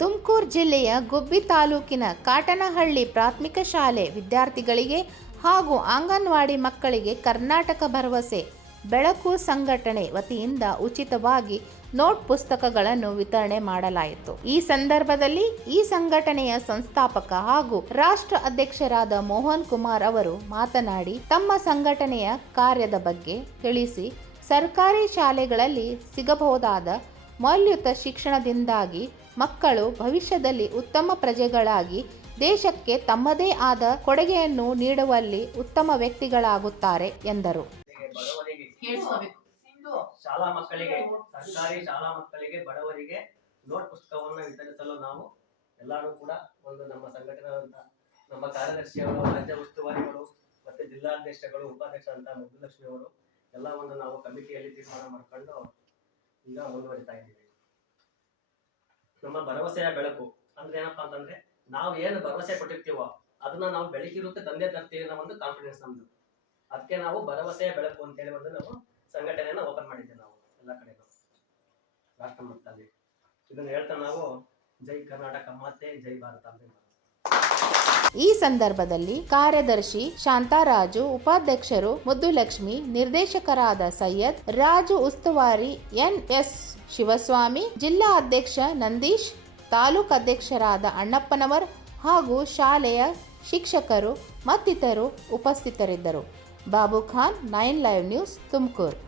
ತುಮಕೂರು ಜಿಲ್ಲೆಯ ಗುಬ್ಬಿ ತಾಲೂಕಿನ ಕಾಟನಹಳ್ಳಿ ಪ್ರಾಥಮಿಕ ಶಾಲೆ ವಿದ್ಯಾರ್ಥಿಗಳಿಗೆ ಹಾಗೂ ಅಂಗನವಾಡಿ ಮಕ್ಕಳಿಗೆ ಕರ್ನಾಟಕ ಭರವಸೆ, ಬೆಳಕು ಸಂಘಟನೆ ವತಿಯಿಂದ ಉಚಿತವಾಗಿ ನೋಟ್ ಪುಸ್ತಕಗಳನ್ನು ವಿತರಣೆ ಮಾಡಲಾಯಿತು. ಈ ಸಂದರ್ಭದಲ್ಲಿ ಈ ಸಂಘಟನೆಯ ಸಂಸ್ಥಾಪಕ ಹಾಗೂ ರಾಷ್ಟ್ರ ಅಧ್ಯಕ್ಷರಾದ ಮೋಹನ್ ಕುಮಾರ್ ಅವರು ಮಾತನಾಡಿ, ತಮ್ಮ ಸಂಘಟನೆಯ ಕಾರ್ಯದ ಬಗ್ಗೆ ತಿಳಿಸಿ, ಸರ್ಕಾರಿ ಶಾಲೆಗಳಲ್ಲಿ ಸಿಗಬಹುದಾದ ಮೌಲ್ಯಯುತ ಶಿಕ್ಷಣದಿಂದಾಗಿ ಮಕ್ಕಳು ಭವಿಷ್ಯದಲ್ಲಿ ಉತ್ತಮ ಪ್ರಜೆಗಳಾಗಿ ದೇಶಕ್ಕೆ ತಮ್ಮದೇ ಆದ ಕೊಡುಗೆಯನ್ನು ನೀಡುವಲ್ಲಿ ಉತ್ತಮ ವ್ಯಕ್ತಿಗಳಾಗುತ್ತಾರೆ ಎಂದರು. ಶಾಲಾ ಮಕ್ಕಳಿಗೆ ಸರ್ಕಾರಿ ಶಾಲಾ ಮಕ್ಕಳಿಗೆ ಬಡವರಿಗೆ ನೋಟ್ ಪುಸ್ತಕವನ್ನು ವಿತರಿಸಲು ನಾವು ಎಲ್ಲರೂ ಕೂಡ ಒಂದು ನಮ್ಮ ಸಂಘಟನೆಯಾದಂತ ನಮ್ಮ ಕಾರ್ಯದರ್ಶಿಯವರು ರಾಜ್ಯ ಉಸ್ತುವಾರಿಗಳು ಮತ್ತೆ ಜಿಲ್ಲಾಧ್ಯಕ್ಷಗಳು ಉಪಾಧ್ಯಕ್ಷರಂತ ಮುದ್ದಲಕ್ಷ್ಮಿ ಅವರು ಎಲ್ಲ ಒಂದು ನಾವು ಕಮಿಟಿಯಲ್ಲಿ ತೀರ್ಮಾನ ಮಾಡ್ಕೊಂಡು ಈಗ ಮುಂದುವರಿತಾ ಇದ್ದೀವಿ. ನಮ್ಮ ಭರವಸೆಯ ಬೆಳಕು ಅಂದ್ರೆ ಏನಪ್ಪಾ ಅಂತಂದ್ರೆ ನಾವು ಏನು ಭರವಸೆ ಕೊಟ್ಟಿರ್ತೀವೋ ಅದನ್ನ ನಾವು ಬೆಳಕಿರುತ್ತೆ ತಂದೆ ತರ್ತೀವಿ ಅನ್ನೋ ಒಂದು ಕಾನ್ಫಿಡೆನ್ಸ್ ನಮ್ದು. ಅದಕ್ಕೆ ನಾವು ಭರವಸೆಯ ಬೆಳಕು ಅಂತೇಳಿ ಒಂದು ನಾವು ಸಂಘಟನೆಯನ್ನ ಓಪನ್ ಮಾಡಿದ್ದೇವೆ ನಾವು ಎಲ್ಲ ಕಡೆಗೂ ರಾಷ್ಟ್ರ ಮಟ್ಟದಲ್ಲಿ. ಇದನ್ನ ಹೇಳ್ತಾ ನಾವು ಜೈ ಕರ್ನಾಟಕ, ಮತ್ತೆ ಜೈ ಭಾರತ ಅಂತ. ಈ ಸಂದರ್ಭದಲ್ಲಿ ಕಾರ್ಯದರ್ಶಿ ಶಾಂತಾರಾಜು, ಉಪಾಧ್ಯಕ್ಷರು ಮುದ್ದುಲಕ್ಷ್ಮಿ, ನಿರ್ದೇಶಕರಾದ ಸೈಯದ್, ರಾಜು ಉಸ್ತುವಾರಿ ಎನ್ ಎಸ್ ಶಿವಸ್ವಾಮಿ, ಜಿಲ್ಲಾ ಅಧ್ಯಕ್ಷ ನಂದೀಶ್, ತಾಲೂಕು ಅಧ್ಯಕ್ಷರಾದ ಅಣ್ಣಪ್ಪನವರ್ ಹಾಗೂ ಶಾಲೆಯ ಶಿಕ್ಷಕರು ಮತ್ತಿತರರು ಉಪಸ್ಥಿತರಿದ್ದರು. Babu Khan, nine live news Tumakuru.